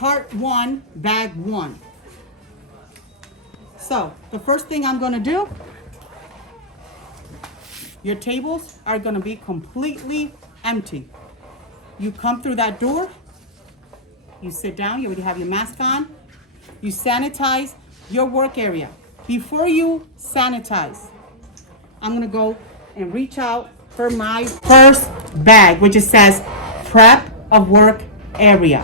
part one, bag one. So the first thing I'm gonna do, your tables are gonna be completely empty. You come through that door, you sit down, you already have your mask on, you sanitize your work area. Before you sanitize, I'm gonna go and reach out for my first bag, which it says prep of work area.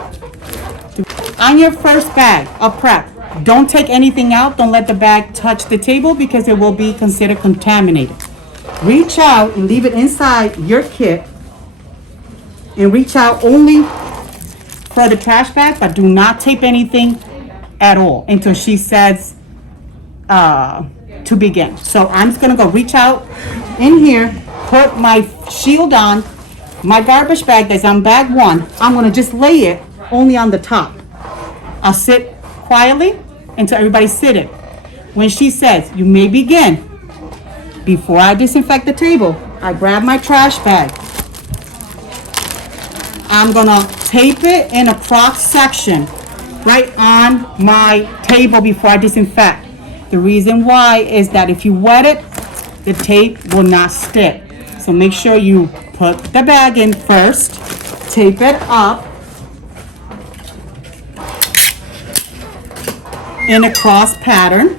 On your first bag of prep, don't take anything out. Don't let the bag touch the table because it will be considered contaminated. Reach out and leave it inside your kit and reach out only for the trash bag, but do not tape anything at all until she says to begin. So I'm just gonna go reach out in here, put my shield on, my garbage bag that's on bag one. I'm gonna just lay it only on the top. I'll sit quietly until everybody's seated. When she says, you may begin, before I disinfect the table, I grab my trash bag. I'm gonna tape it in a cross section right on my table before I disinfect. The reason why is that if you wet it, the tape will not stick. So make sure you put the bag in first, tape it up in a cross pattern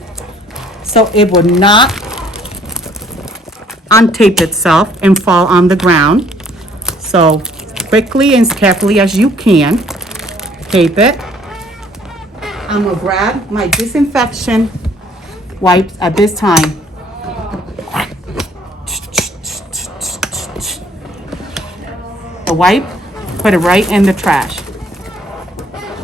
so it will not untape itself and fall on the ground. So quickly and carefully as you can, tape it. I'm gonna grab my disinfection wipes at this time. The wipe, put it right in the trash.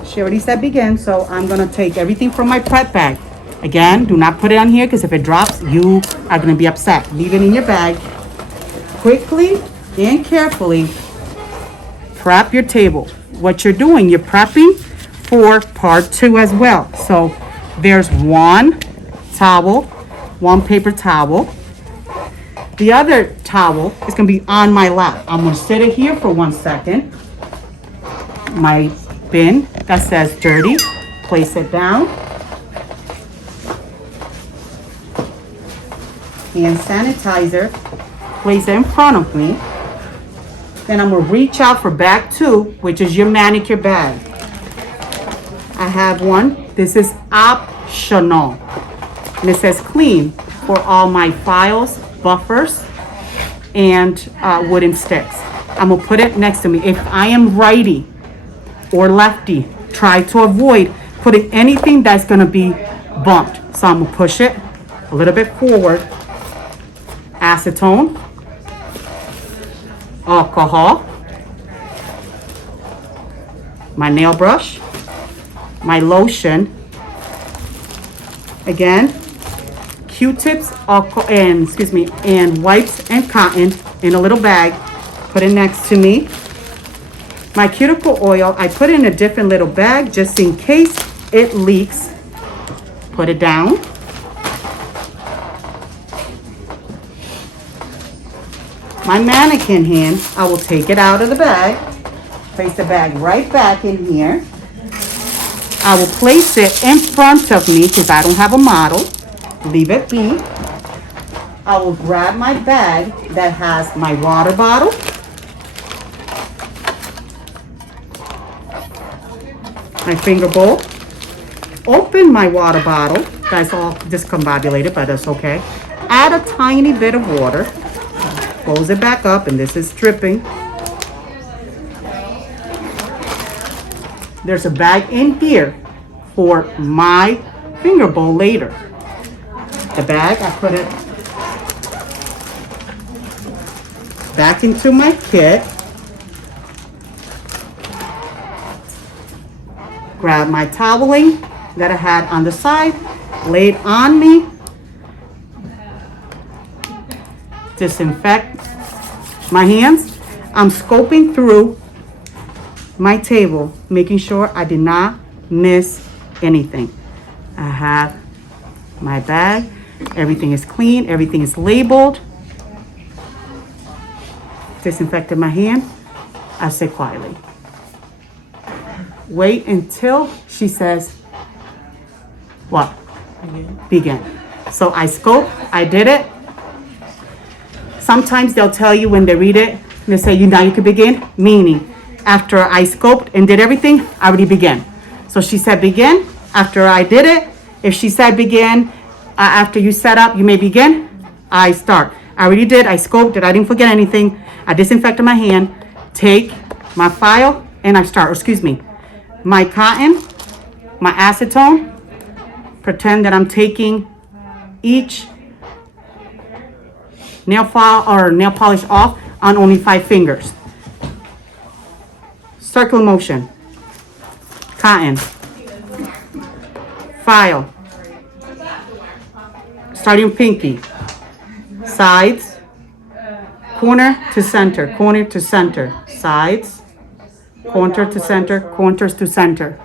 She already said begin, so I'm gonna take everything from my prep bag. Again, do not put it on here because if it drops, you are gonna be upset. Leave it in your bag. Quickly and carefully prep your table. What you're doing, you're prepping for part two as well. So there's one towel, one paper towel. The other towel is gonna be on my lap. I'm gonna sit it here for 1 second. My bin that says dirty, place it down. Hand sanitizer, place it in front of me. Then I'm gonna reach out for bag two, which is your manicure bag. I have one. This is optional. And it says clean for all my files, buffers, and wooden sticks. I'm gonna put it next to me. If I am righty or lefty, try to avoid putting anything that's gonna be bumped. So I'm gonna push it a little bit forward. Acetone, alcohol, my nail brush, my lotion, again, Q-tips, and wipes and cotton in a little bag. Put it next to me. My cuticle oil, I put it in a different little bag just in case it leaks. Put it down. My mannequin hand, I will take it out of the bag, place the bag right back in here. I will place it in front of me because I don't have a model. Leave it be. I will grab my bag that has my water bottle, my finger bowl, open my water bottle. That's all discombobulated, but that's okay. Add a tiny bit of water. Close it back up, and this is dripping. There's a bag in here for my finger bowl later. The bag, I put it back into my kit. Grab my toweling that I had on the side, lay it on me. Disinfect my hands. I'm scoping through my table, making sure I did not miss anything. I have my bag. Everything is clean. Everything is labeled. Disinfected my hand. I sit quietly. wait until she says, what? Begin. So I scope, I did it. Sometimes they'll tell you when they read it, they say, now you can begin, meaning after I scoped and did everything, I already began. So she said begin, after I did it. If she said begin, after you set up, you may begin, I start. I already did, I scoped it, I didn't forget anything. I disinfected my hand, take my file, and I start, or excuse me, my cotton, my acetone, pretend that I'm taking each nail file or nail polish off on only 5 fingers. Circle motion, cotton, file, starting pinky, sides, corner to center, sides, corner to center, corners to center.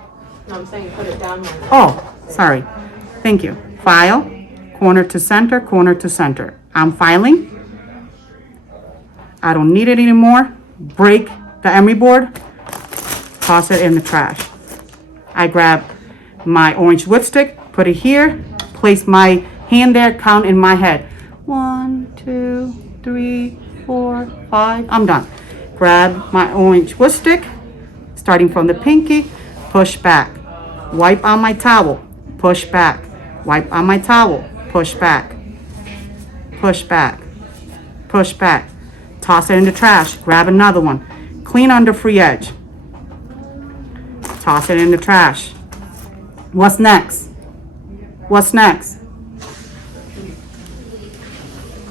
No, I'm saying put it down more. Oh, sorry. Thank you. File, corner to center, corner to center. I'm filing. I don't need it anymore. Break the emery board. Toss it in the trash. I grab my orange wood stick, put it here, place my hand there, count in my head. 1, 2, 3, 4, 5. I'm done. Grab my orange wood stick, starting from the pinky, push back. Wipe on my towel, push back. Wipe on my towel, push back. Push back. Push back. Toss it in the trash. Grab another one. Clean under free edge. Toss it in the trash. What's next? What's next?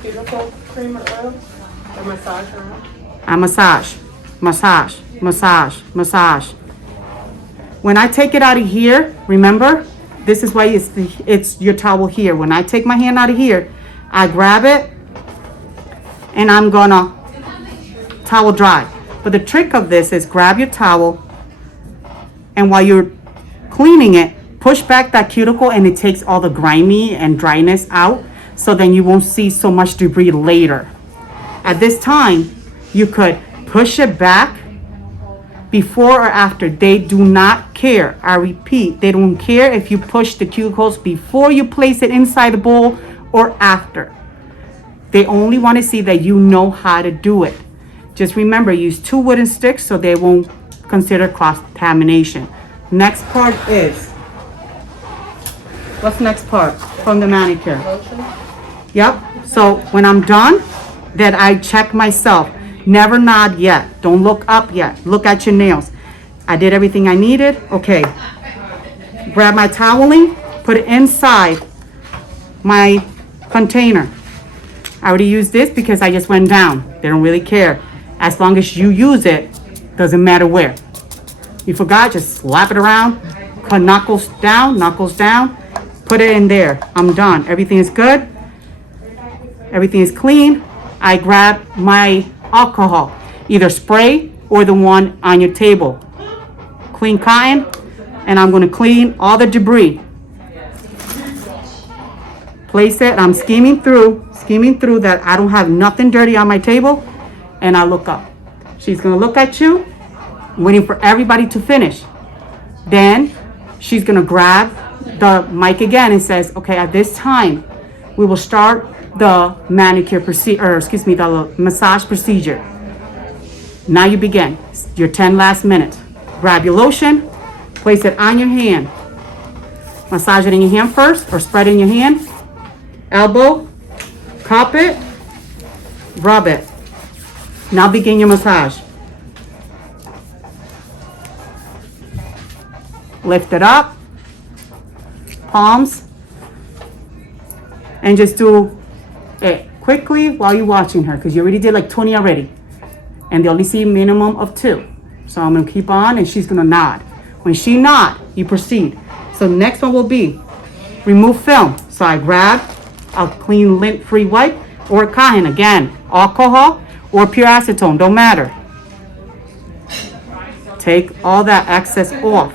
Cuticle cream or oil? Or massage oil? I massage, massage, massage, massage. When I take it out of here, remember, this is why it's your towel here. When I take my hand out of here, I grab it and I'm gonna towel dry. But the trick of this is grab your towel and while you're cleaning it, push back that cuticle and it takes all the grimy and dryness out, so then you won't see so much debris later. At this time, you could push it back before or after. They do not care. I repeat, they don't care if you push the cuticles before you place it inside the bowl or after. They only want to see that you know how to do it. Just remember, use 2 wooden sticks so they won't consider cross-contamination. Next part is, what's next part from the manicure? Lotion? Yep. So when I'm done, then I check myself. Never nod yet. Don't look up yet. Look at your nails. I did everything I needed. Okay. Grab my toweling, put it inside my container. I already used this because I just went down. They don't really care. As long as you use it, doesn't matter where. You forgot, just slap it around. Cut knuckles down, put it in there. I'm done. Everything is good. Everything is clean. I grab my alcohol, either spray or the one on your table. Clean cotton, and I'm gonna clean all the debris. Place it, I'm skimming through that I don't have nothing dirty on my table, and I look up. She's gonna look at you, waiting for everybody to finish. Then she's gonna grab the mic again and says, okay, at this time, we will start the manicure procedure, the massage procedure. Now you begin your 10 last minutes. Grab your lotion, place it on your hand. Massage it in your hand first, or spread in your hand. Elbow, cup it, rub it. Now begin your massage. Lift it up, palms, and just do it quickly while you're watching her, because you already did like 20 already, and they only see a minimum of 2. So I'm gonna keep on, and she's gonna nod. When she nod, you proceed. So next one will be remove film. So I grab a clean lint-free wipe or a cotton, again, alcohol or pure acetone, don't matter. Take all that excess off.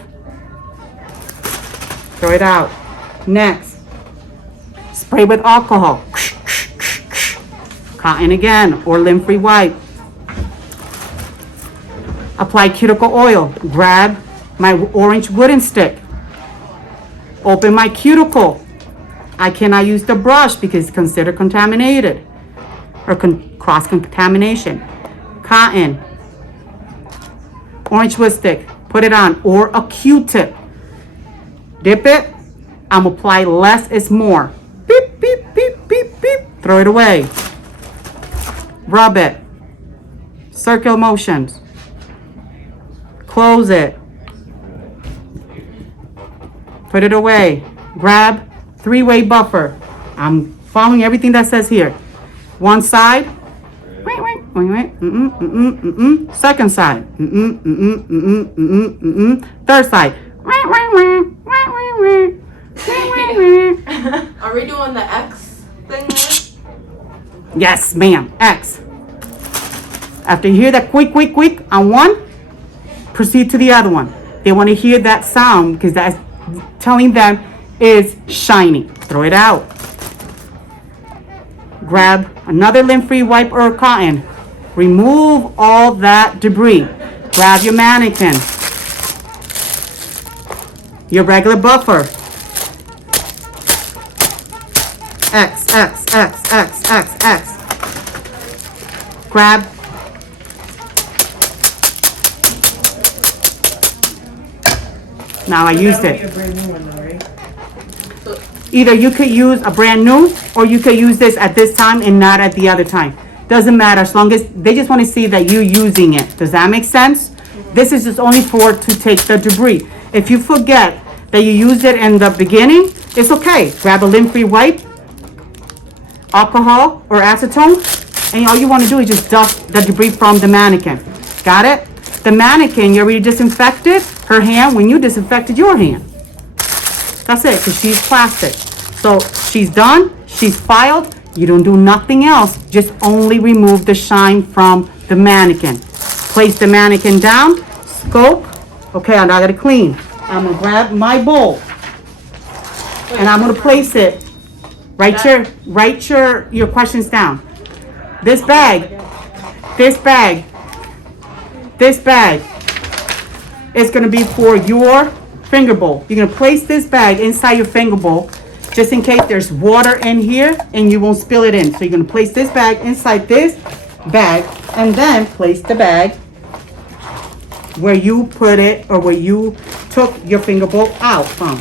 Throw it out. Next, spray with alcohol. Cotton again, or lint-free wipe. Apply cuticle oil. Grab my orange wooden stick. Open my cuticle. I cannot use the brush because it's considered contaminated or cross-contamination. Cotton, orange wood stick, put it on, or a Q-tip. Dip it. I'm apply less is more. Beep, beep, beep, beep, beep. Throw it away. Rub it. Circle motions. Close it. Put it away. Grab three-way buffer. I'm following everything that says here. One side. Second side. Third side. Are we doing the X thing there? Yes, ma'am. X. After you hear that quick, quick, quick on one, proceed to the other one. They want to hear that sound because that's telling them it's shiny. Throw it out. Grab another lint-free wipe or cotton. Remove all that debris. Grab your mannequin. Your regular buffer. X, X, X, X, X, X. Grab. Now I used it. A brand new one though, right? Either you could use a brand new or you could use this at this time and not at the other time. Doesn't matter as long as they just want to see that you're using it. Does that make sense? This is just only for to take the debris. If you forget that you used it in the beginning, it's okay. Grab a lint-free wipe, alcohol or acetone, and all you want to do is just dust the debris from the mannequin. Got it? The mannequin, you already disinfected her hand when you disinfected your hand. That's it, because she's plastic. So she's done, she's filed, you don't do nothing else, just only remove the shine from the mannequin. Place the mannequin down, scope, okay, I gotta clean. I'm gonna grab my bowl, and I'm gonna place it, write your questions down. This bag is gonna be for your finger bowl. You're gonna place this bag inside your finger bowl just in case there's water in here and you won't spill it in. So you're gonna place this bag inside this bag and then place the bag where you put it or where you took your finger bowl out from.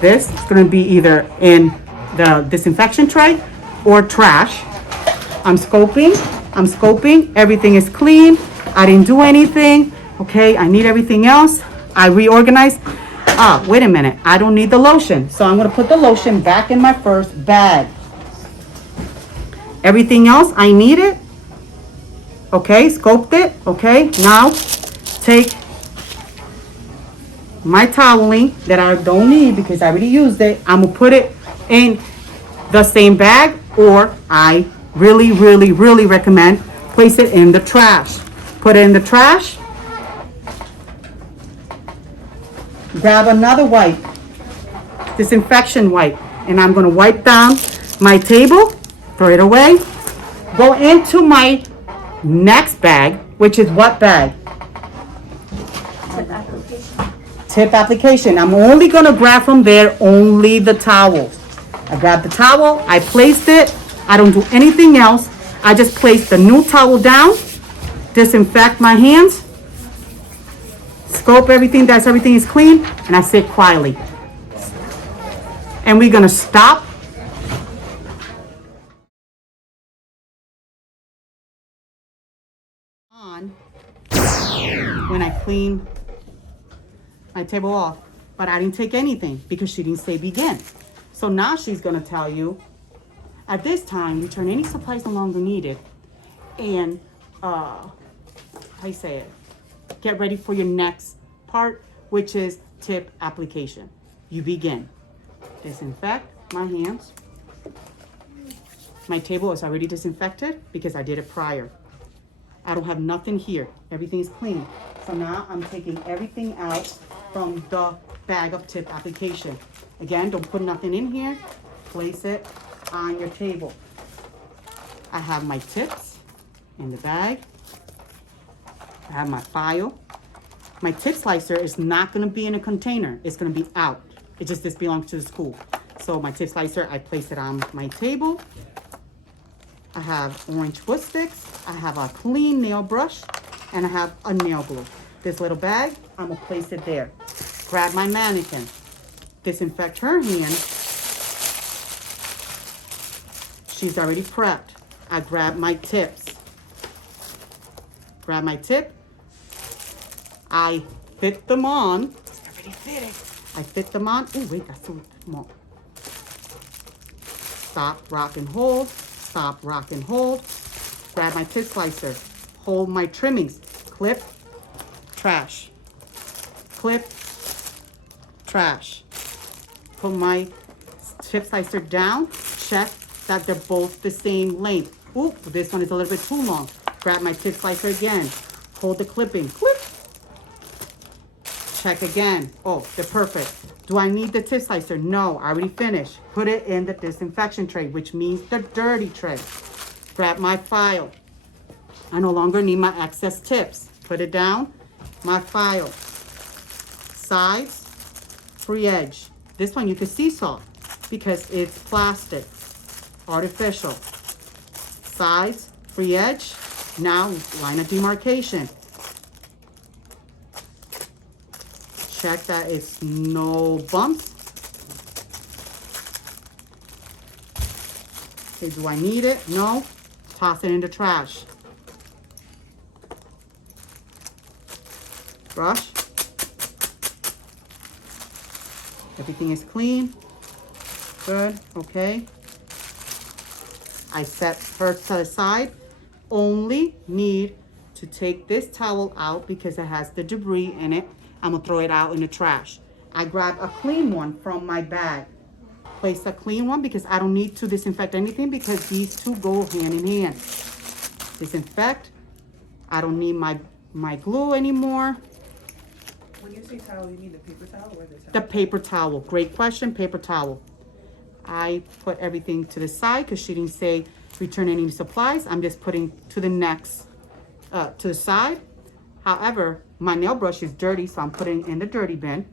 This is gonna be either in the disinfection tray or trash. I'm scoping, everything is clean. I didn't do anything, okay? I need everything else. I reorganized. Wait a minute, I don't need the lotion. So I'm gonna put the lotion back in my first bag. Everything else, I need it. Okay, scoped it, okay? Now, take my toweling that I don't need because I already used it. I'm gonna put it in the same bag, or I really recommend place it in the trash. Put it in the trash. Grab another wipe, disinfection wipe, and I'm gonna wipe down my table, throw it away. Go into my next bag, which is what bag? Tip application. I'm only gonna grab from there only the towels. I grab the towel, I placed it, I don't do anything else. I just place the new towel down, disinfect my hands, scope everything, everything is clean, and I sit quietly. And we're gonna stop. On when I clean my table off, but I didn't take anything because she didn't say begin. So now she's gonna tell you, at this time, return any supplies no longer needed, and how you say it? Get ready for your next part, which is tip application. You begin. Disinfect my hands. My table is already disinfected because I did it prior. I don't have nothing here. Everything is clean. So now I'm taking everything out from the bag of tip application. Again, don't put nothing in here. Place it on your table. I have my tips in the bag. I have my file. My tip slicer is not gonna be in a container. It's gonna be out. This belongs to the school. So my tip slicer, I place it on my table. I have orange wood sticks. I have a clean nail brush, and I have a nail glue. This little bag, I'm gonna place it there. Grab my mannequin, disinfect her hand. She's already prepped. I grab my tips. Grab my tip. I fit them on. It's already fitted. I fit them on. Oh, wait, that's too small. Stop, rock, and hold. Stop, rock, and hold. Grab my tip slicer. Hold my trimmings. Clip, trash. Clip, trash. Put my tip slicer down. Check that they're both the same length. Oop, this one is a little bit too long. Grab my tip slicer again. Hold the clipping. Clip. Check again. Oh, they're perfect. Do I need the tip slicer? No, I already finished. Put it in the disinfection tray, which means the dirty tray. Grab my file. I no longer need my excess tips. Put it down. My file. Sides, free edge. This one you can seesaw because it's plastic, artificial. Sides, free edge. Now, line of demarcation. Check that it's no bumps. Okay, do I need it? No. Toss it in the trash. Brush. Everything is clean. Good, okay. I set her to the side. Only need to take this towel out because it has the debris in it. I'm gonna throw it out in the trash. I grab a clean one from my bag. Place a clean one because I don't need to disinfect anything because these two go hand in hand. Disinfect. I don't need my glue anymore. When you say towel, you mean the paper towel or the towel? The paper towel. Great question, paper towel. I put everything to the side because she didn't say return any supplies. I'm just putting to the next, to the side. However, my nail brush is dirty, so I'm putting it in the dirty bin.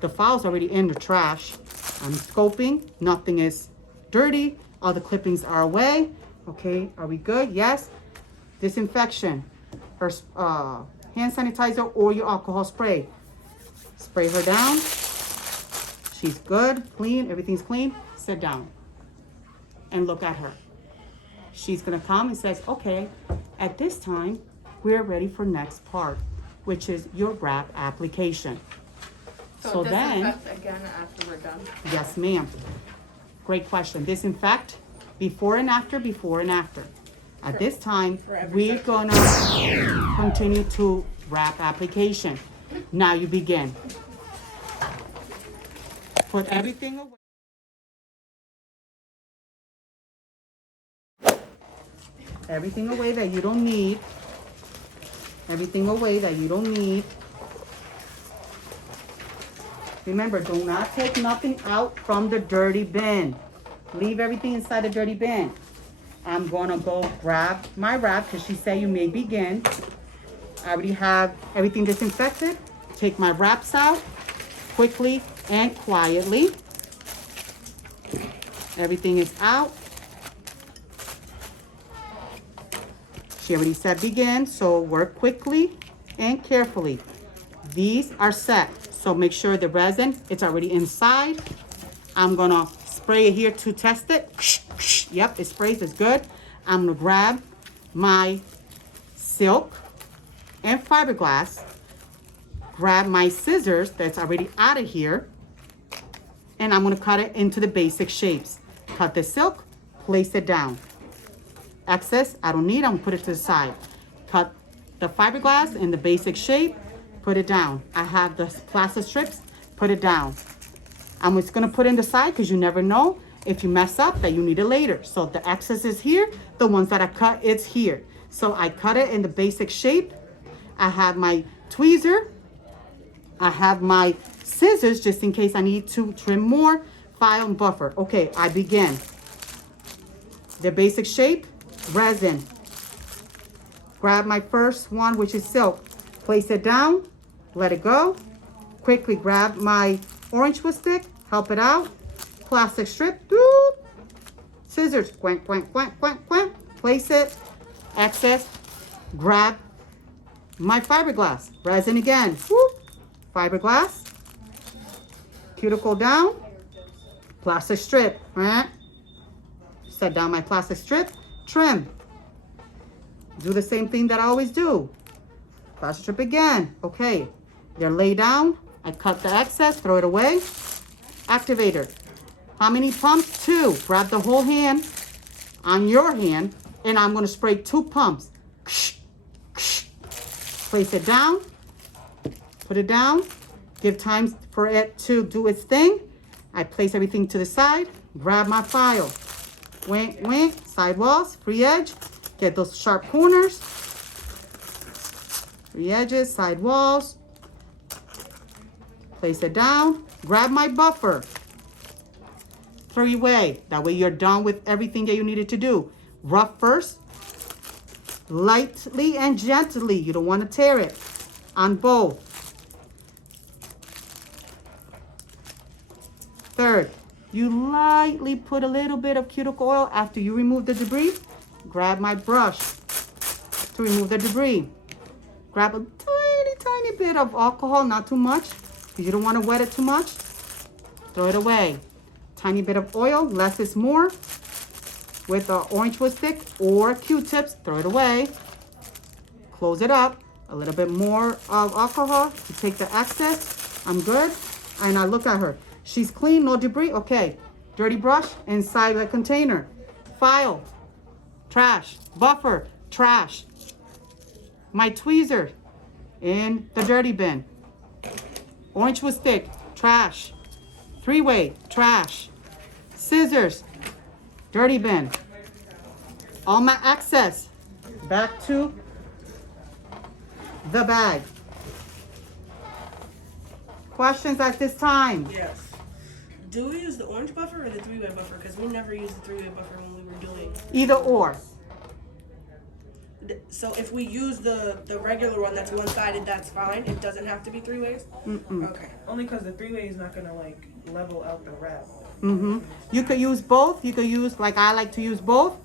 The file's already in the trash. I'm scoping. Nothing is dirty. All the clippings are away. Okay, are we good? Yes. Disinfection. First, hand sanitizer or your alcohol spray. Spray her down. She's good, clean, everything's clean. Sit down and look at her. She's gonna come and says, okay, at this time, we're ready for next part, which is your wrap application. So then, disinfect again after we're done. yes, ma'am. Great question. Disinfect before and after, before and after. At this time, we're gonna continue to wrap application. Now you begin. Put everything away. Everything away that you don't need. Everything away that you don't need. Remember, do not take nothing out from the dirty bin. Leave everything inside the dirty bin. I'm gonna go grab my wrap because she said you may begin. I already have everything disinfected. Take my wraps out quickly and quietly. Everything is out. She already said begin, so work quickly and carefully. These are set, so make sure the resin, it's already inside. I'm gonna spray it here to test it. Yep, it sprays, it's good. I'm gonna grab my silk and fiberglass, grab my scissors that's already out of here, and I'm gonna cut it into the basic shapes. Cut the silk, place it down. Excess, I don't need, I'm gonna put it to the side. Cut the fiberglass in the basic shape, put it down. I have the plastic strips, put it down. I'm just gonna put it in the side because you never know if you mess up that you need it later. So the excess is here, the ones that I cut, it's here. So I cut it in the basic shape. I have my tweezer. I have my scissors just in case I need to trim more, file and buffer. Okay, I begin. The basic shape, resin. Grab my first one, which is silk. Place it down. let it go. Quickly grab my orange wood stick, help it out. Plastic strip, doop. Scissors, quank, quank, quank, quank, quank. Place it, excess, grab my fiberglass, resin again, whoop. Fiberglass, cuticle down, plastic strip, right? Set down my plastic strip, trim. Do the same thing that I always do. Plastic strip again, okay. They're laid down, I cut the excess, throw it away. Activator, how many pumps? 2, grab the whole hand on your hand, and I'm gonna spray 2 pumps. Place it down, put it down, give time for it to do its thing. I place everything to the side, grab my file. Wink, wink, side walls, free edge, get those sharp corners. Free edges, side walls. Place it down, grab my buffer. 3-way, that way you're done with everything that you needed to do. Rough first, lightly and gently. You don't want to tear it on both. Third, you lightly put a little bit of cuticle oil after you remove the debris. Grab my brush to remove the debris. Grab a tiny bit of alcohol, not too much, because you don't want to wet it too much. Throw it away. Tiny bit of oil, less is more. With an orange wood stick or Q-tips, throw it away. Close it up. A little bit more of alcohol to take the excess. I'm good. And I look at her. She's clean, no debris. Okay. Dirty brush inside the container. File, trash. Buffer, trash. My tweezer in the dirty bin. Orange wood stick, trash. 3-way, trash. Scissors, dirty bin. All my excess back to the bag. Questions at this time? Yes. Do we use the orange buffer or the 3-way buffer? Because we never used the 3-way buffer when we were doing. Either or. So if we use the regular one that's one-sided, that's fine. It doesn't have to be 3 ways. Okay. Only because the 3-way is not gonna like level out the wrap. You could use both. You could use, like I like to use both,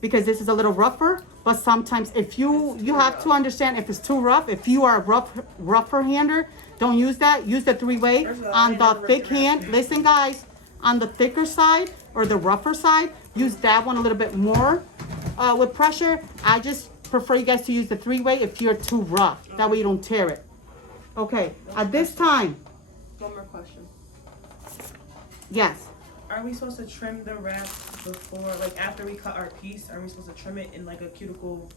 because this is a little rougher. But sometimes if you have to understand if it's too rough. If you are a rougher hander, don't use that. Use the 3-way on the thick hand. Listen, guys, on the thicker side or the rougher side, use that one a little bit more with pressure. I just prefer you guys to use the 3-way if you're too rough. That way you don't tear it. Okay. At this time, One more question. yes. Are we supposed to trim the wrap before, like after we cut our piece? Are we supposed to trim it in like a cuticle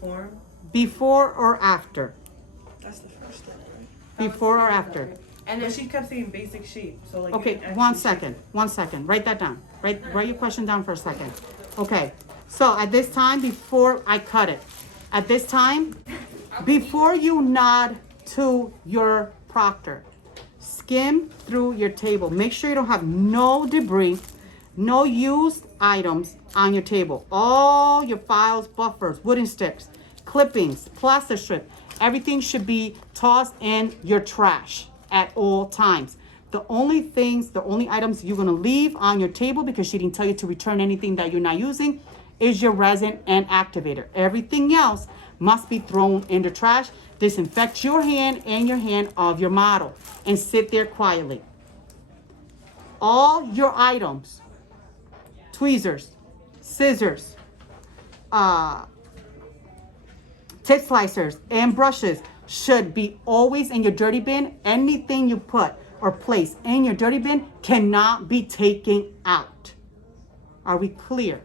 form? Before or after? That's the first thing, right? Before or after? And then she kept saying basic shape, so like. Okay, you can one actually- second. Write that down. Write your question down for a second. Okay, so at this time, before I cut it, at this time, before you nod to your proctor, skim through your table. Make sure you don't have no debris, no used items on your table. All your files, buffers, wooden sticks, clippings, plastic strip, everything should be tossed in your trash at all times. The only items you're gonna leave on your table, because she didn't tell you to return anything that you're not using, is your resin and activator. Everything else must be thrown in the trash. Disinfect your hand and your hand of your model and sit there quietly. All your items, tweezers, scissors, tip slicers, and brushes should be always in your dirty bin. Anything you put or place in your dirty bin cannot be taken out. Are we clear?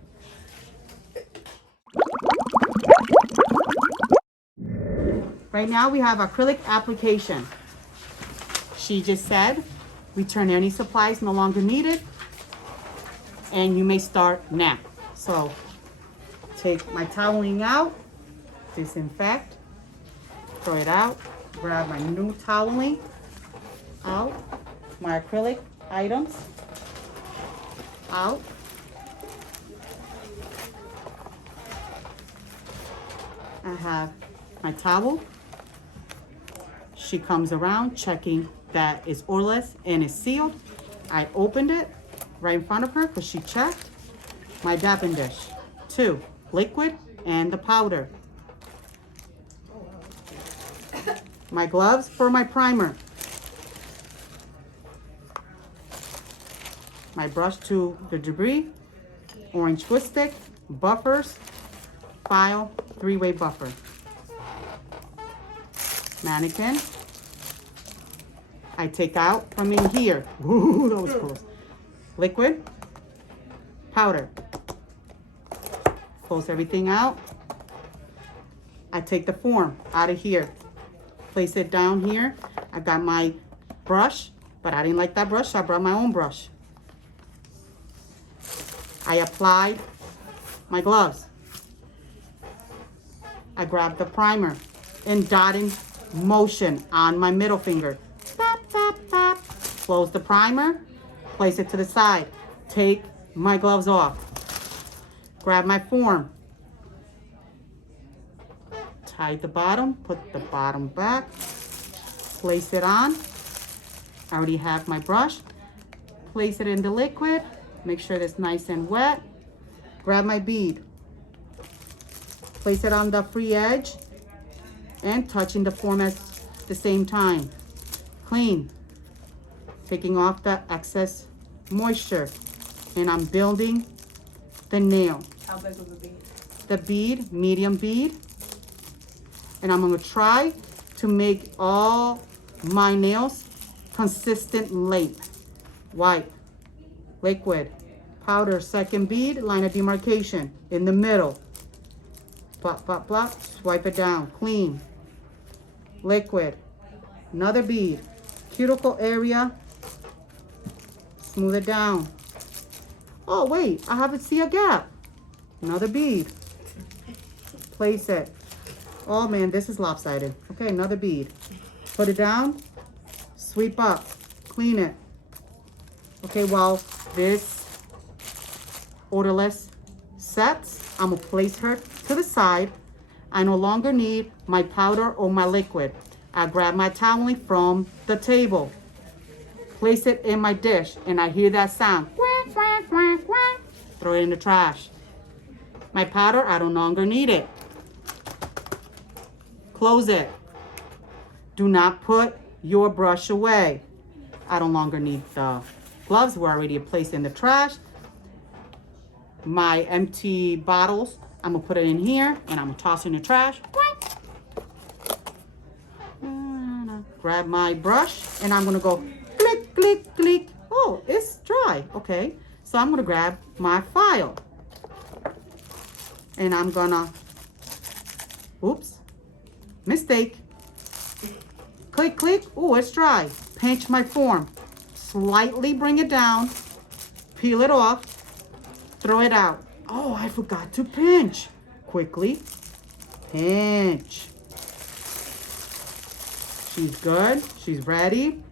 Right now we have acrylic application. She just said, return any supplies no longer needed, and you may start now. So take my toweling out, disinfect, throw it out, grab my new toweling out, my acrylic items out. I have my towel, She comes around checking that it's odorless and it's sealed. I opened it right in front of her because she checked. My dapping dish. 2, liquid and the powder. My gloves for my primer. My brush to the debris. Orange twist stick. Buffers. File. 3-way buffer. Mannequin. I take out from in here. Ooh, that was close. Liquid. Powder. Close everything out. I take the form out of here. Place it down here. I got my brush, but I didn't like that brush, so I brought my own brush. I applied my gloves. I grabbed the primer in dotting motion on my middle finger. Tap, tap, tap. Close the primer. Place it to the side. Take my gloves off. Grab my form. Tie the bottom. Put the bottom back. Place it on. I already have my brush. Place it in the liquid. Make sure it's nice and wet. Grab my bead. Place it on the free edge and touching the form at the same time. Clean. Taking off the excess moisture. And I'm building the nail. How big was the bead? The bead, medium bead. And I'm gonna try to make all my nails consistent length. White, liquid, powder, second bead, line of demarcation in the middle. Plop, plop, plop, swipe it down, clean. Liquid, another bead, cuticle area, smooth it down. Oh wait, I haven't seen a gap. Another bead, place it. Oh man, this is lopsided. Okay, another bead. Put it down, sweep up, clean it. Okay, while this odorless sets, I'm gonna place her to the side. I no longer need my powder or my liquid. I grab my toweling from the table, place it in my dish, and I hear that sound. Quack, quack, quack, quack. Throw it in the trash. My powder, I no longer need it. Close it. Do not put your brush away. I no longer need the gloves. Were already placed in the trash. My empty bottles, I'm gonna put it in here and I'm gonna toss it in the trash. Grab my brush and I'm gonna go click, click, click. Oh, it's dry. Okay, so I'm gonna grab my file and I'm gonna, oops, mistake. Click, click. Oh, it's dry. Pinch my form. Slightly bring it down. Peel it off. Throw it out. Oh, I forgot to pinch. Quickly. Pinch. She's good. She's ready.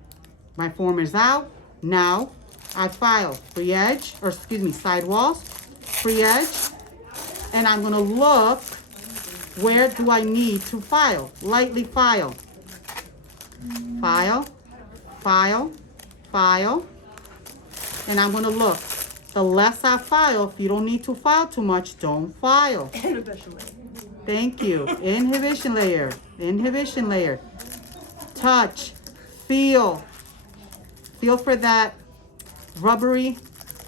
My form is out. Now, I file. Free edge, or excuse me, side walls. Free edge. And I'm going to look, where do I need to file? Lightly file. File, file, file. And I'm going to look. The less I file, if you don't need to file too much, don't file. Inhibition layer. Thank you. Inhibition layer. Inhibition layer. Touch. Feel. Feel for that rubbery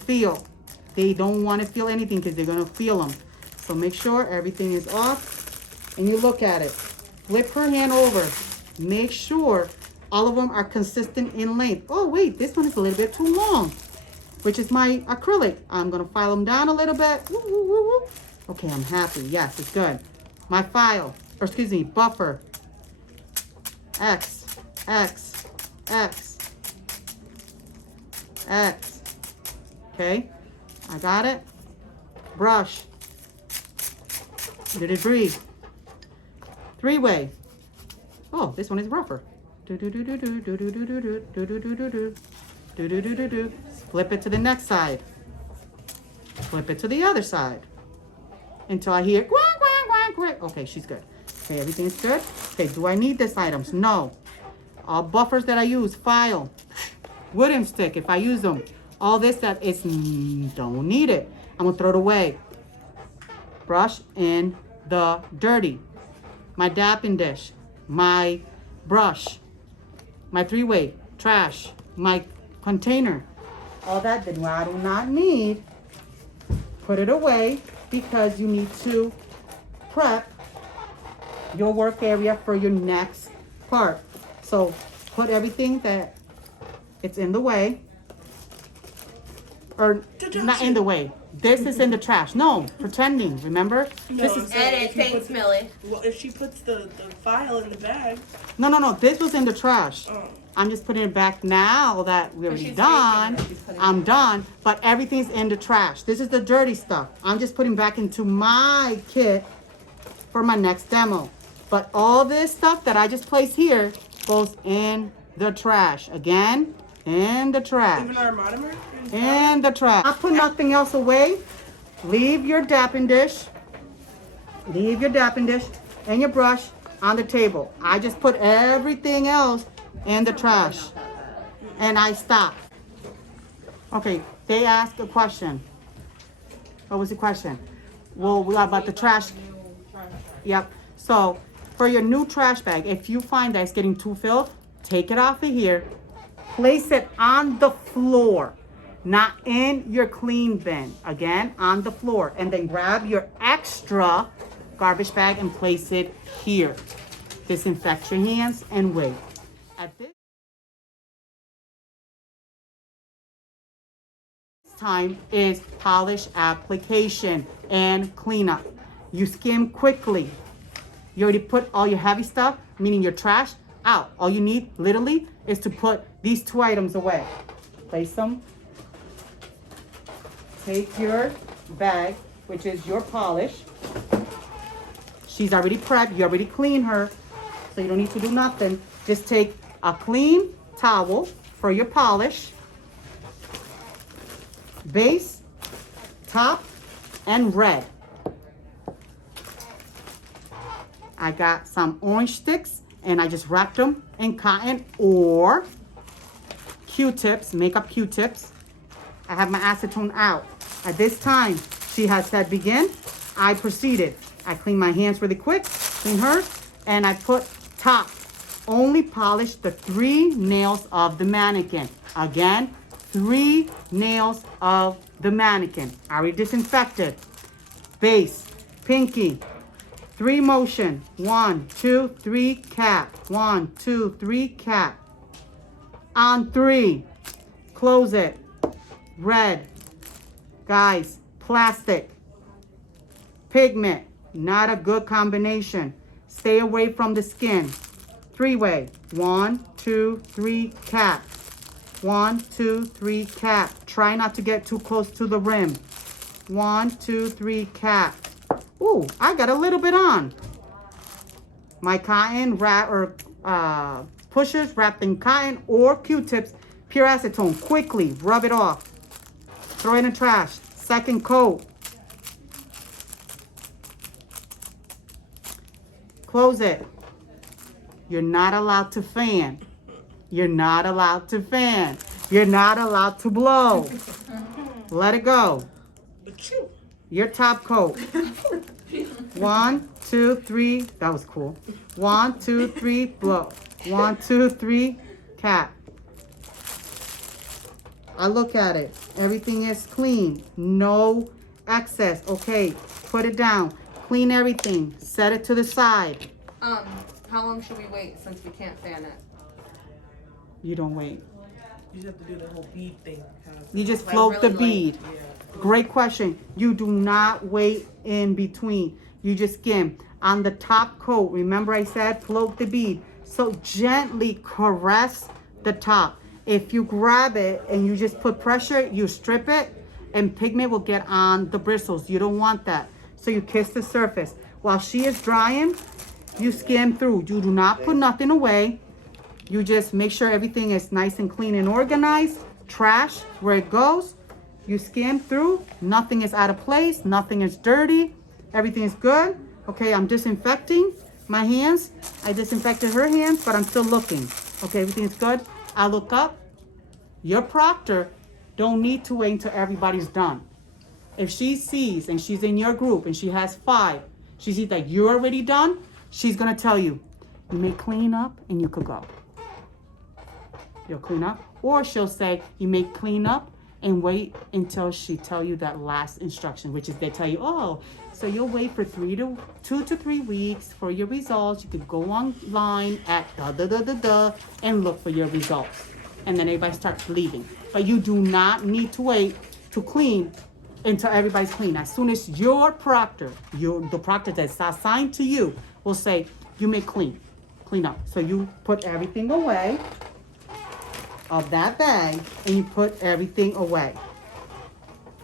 feel. They don't want to feel anything because they're going to feel them. So make sure everything is off and you look at it. Flip her hand over. Make sure all of them are consistent in length. Oh, wait, this one is a little bit too long, which is my acrylic. I'm going to file them down a little bit. Woo, woo, woo, woo. Okay, I'm happy. Yes, it's good. My file, or excuse me, buffer. X, X, X, X. Okay, I got it. Brush. The debris. 3-way. Oh, this one is rougher. Do do do do do do do do do do do do do do do do do do do. Flip it to the next side. Flip it to the other side until I hear quack quack quack quack. Okay, she's good. Okay, everything's good. Okay, do I need this items? No. all buffers that I use, file, wooden stick if I use them. All this that is don't need it. I'm gonna throw it away. Brush in the dirty. My dapping dish, my brush, my three-way, trash, my container. All that that I do not need, put it away because you need to prep your work area for your next part. So put everything that it's in the way, or not in the way. This is in the trash. No, pretending, remember? This is, Edit, thanks, Millie. Well, if she puts the file in the bag. no, this was in the trash. Oh. I'm just putting it back now that we're already she's done. making it, she's putting it I'm done, but everything's in the trash. This is the dirty stuff. I'm just putting back into my kit for my next demo. But all this stuff that I just placed here goes in the trash. Again, in the trash. Even our monomer? In the trash. I put nothing else away. Leave your dapping dish. Leave your dapping dish and your brush on the table. I just put everything else in the trash. And I stop. Okay, they asked a question. What was the question? Well, we got about the trash. Yep. So for your new trash bag, if you find that it's getting too filled, take it off of here. Place it on the floor, not in your clean bin. Again, on the floor. And then grab your extra garbage bag and place it here. Disinfect your hands and wait. At this time is polish application and cleanup. You skim quickly. You already put all your heavy stuff, meaning your trash, out. All you need, literally, is to put these two items away. Place them. Take your bag, which is your polish. She's already prepped. You already cleaned her, so you don't need to do nothing. Just take a clean towel for your polish, base, top, and red. I got some orange sticks and I just wrapped them in cotton or Q-tips, makeup Q-tips. I have my acetone out. At this time, she has said begin. I proceeded. I clean my hands really quick, clean hers, and I put top. Only polish the 3 nails of the mannequin. Again, 3 nails of the mannequin. I already disinfected. Base, pinky, 3 motion. 1, 2, 3, cap. 1, 2, 3, cap. On 3, close it. Red, guys, plastic, pigment, not a good combination. Stay away from the skin. 3-way. 1, 2, 3, cap. 1, 2, 3, cap. Try not to get too close to the rim. 1, 2, 3, cap. Ooh, I got a little bit on. My cotton wrap or pushers wrapped in cotton or Q-tips, pure acetone. Quickly rub it off. Throw it in the trash. Second coat. Close it. You're not allowed to fan. You're not allowed to fan. You're not allowed to blow. Let it go. Your top coat. 1, 2, 3. That was cool. 1, 2, 3, blow. 1, 2, 3, cap. I look at it. Everything is clean. No excess. Okay, put it down. Clean everything. Set it to the side. How long should we wait since we can't fan it? You don't wait. You just have to do the whole bead thing. You just Like float the really bead. Great question. You do not wait in between. You just skim. On the top coat, remember I said float the bead. So gently caress the top. If you grab it and you just put pressure, you strip it and pigment will get on the bristles. You don't want that. So you kiss the surface. While she is drying, you skim through. You do not put nothing away. You just make sure everything is nice and clean and organized. Trash where it goes. You skim through. Nothing is out of place. Nothing is dirty. Everything is good. Okay, I'm disinfecting my hands. I disinfected her hands, but I'm still looking. Okay, everything's good. I look up. Your proctor don't need to wait until everybody's done. If she sees and she's in your group and she has 5, she sees that you're already done, she's gonna tell you, you may clean up and you could go. You'll clean up. Or she'll say, you may clean up and wait until she tell you that last instruction, which is they tell you, oh, so you'll wait for 2 to 3 weeks for your results. You could go online at and look for your results. And then everybody starts leaving. But you do not need to wait to clean until everybody's clean. As soon as your proctor, the proctor that's assigned to you, will say, you may clean up. So you put everything away of that bag and you put everything away.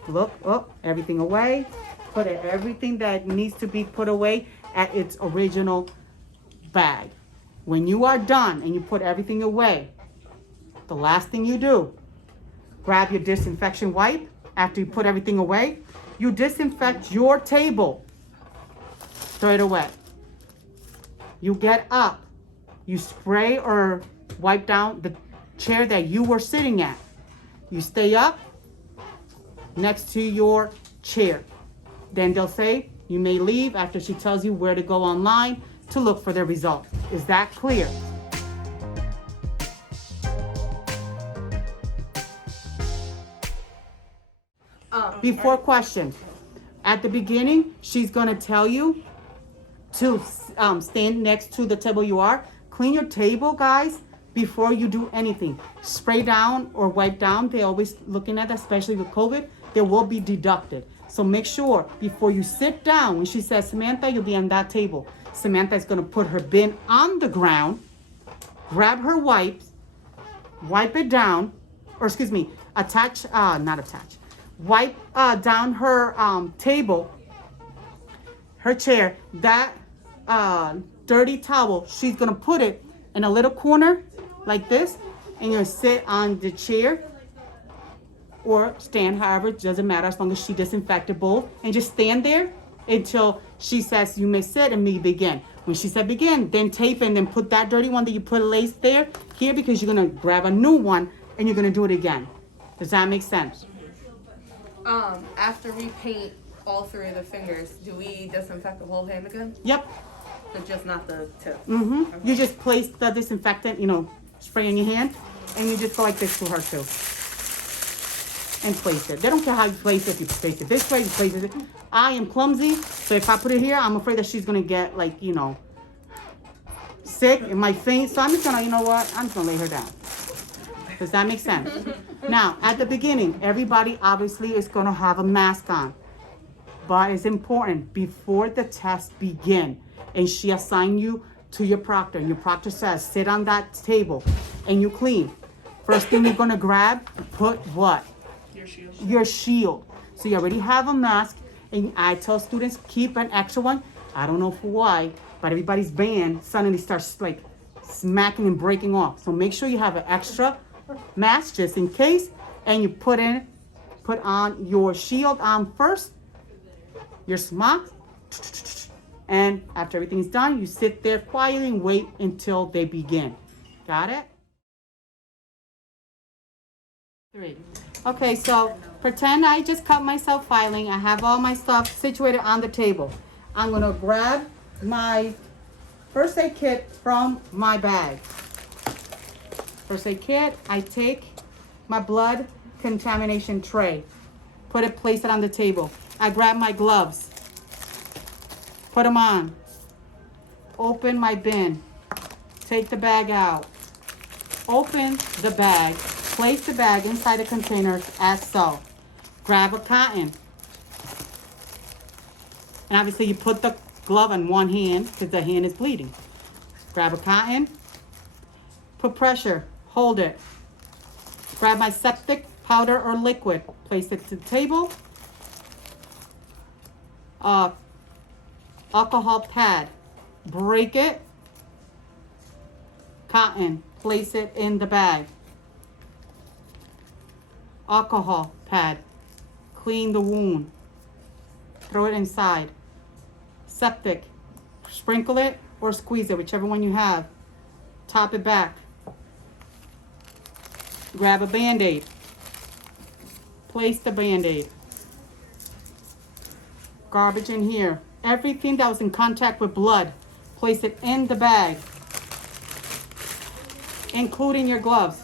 Look up, everything away. Put everything that needs to be put away at its original bag. When you are done and you put everything away, the last thing you do, grab your disinfection wipe. After you put everything away, you disinfect your table. Throw it away. You get up. You spray or wipe down the chair that you were sitting at. You stay up next to your chair. Then they'll say you may leave after she tells you where to go online to look for the results. Is that clear? Before question, at the beginning, she's gonna tell you to stand next to the table you are. Clean your table, guys, before you do anything. Spray down or wipe down. They're always looking at that, especially with COVID. They will be deducted. So make sure before you sit down, when she says, Samantha, you'll be on that table. Samantha is gonna put her bin on the ground, grab her wipes, wipe it down, or excuse me, wipe down her table, her chair. That dirty towel, she's gonna put it in a little corner like this, and you'll sit on the chair or stand, however, it doesn't matter as long as she disinfected both, and just stand there until she says you may sit and me begin. When she said begin, then tape and then put that dirty one that you put laced there here, because you're gonna grab a new one and you're gonna do it again. Does that make sense? After we paint all 3 of the fingers, do we disinfect the whole hand again? Yep. But just not the tip? Mm-hmm. You just place the disinfectant, spray in your hand, and you just go like this to her too. And place it. They don't care how you place it. If you place it this way, you place it. I am clumsy, so if I put it here, I'm afraid that she's gonna get sick and might faint. So I'm just gonna, I'm just gonna lay her down. Does that make sense? Now, at the beginning, everybody obviously is gonna have a mask on. But it's important before the test begin, and she assign you to your proctor, and your proctor says, sit on that table, and you clean. First thing you're gonna grab, put what? Your shield. So you already have a mask, and I tell students, keep an extra one. I don't know for why, but everybody's band suddenly starts like smacking and breaking off. So make sure you have an extra mask just in case, and you put on your shield on first, your smock, and after everything's done, you sit there quietly and wait until they begin. Got it? 3. Okay, so pretend I just cut myself filing. I have all my stuff situated on the table. I'm gonna grab my first aid kit from my bag. First aid kit, I take my blood contamination tray, place it on the table. I grab my gloves, put them on, open my bin, take the bag out, open the bag, place the bag inside the container as so. Grab a cotton. And obviously you put the glove on one hand because the hand is bleeding. Grab a cotton, put pressure, hold it. Grab my septic powder or liquid, place it to the table. Alcohol pad, break it. Cotton, place it in the bag. Alcohol pad, clean the wound, throw it inside. Septic, sprinkle it or squeeze it, whichever one you have. Top it back. Grab a Band-Aid. Place the Band-Aid. Garbage in here. Everything that was in contact with blood, place it in the bag, including your gloves.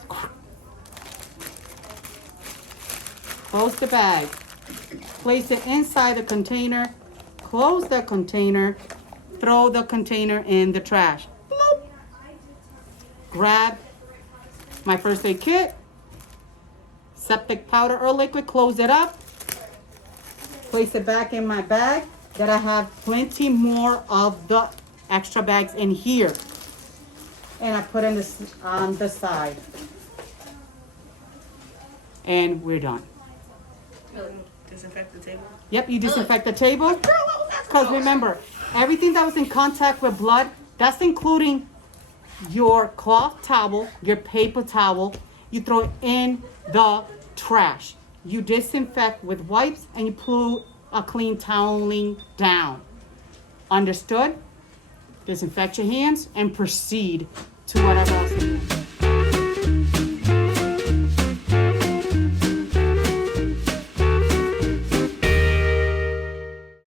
Close the bag. Place it inside the container. Close the container. Throw the container in the trash. Bloop. Grab my first aid kit, septic powder or liquid, close it up. Place it back in my bag that I have plenty more of the extra bags in here. And I put in this on the side. And we're done. Disinfect the table. Yep, you disinfect the table. Because remember, everything that was in contact with blood, that's including your cloth towel, your paper towel, you throw it in the trash. You disinfect with wipes and you pull a clean toweling down. Understood? Disinfect your hands and proceed to whatever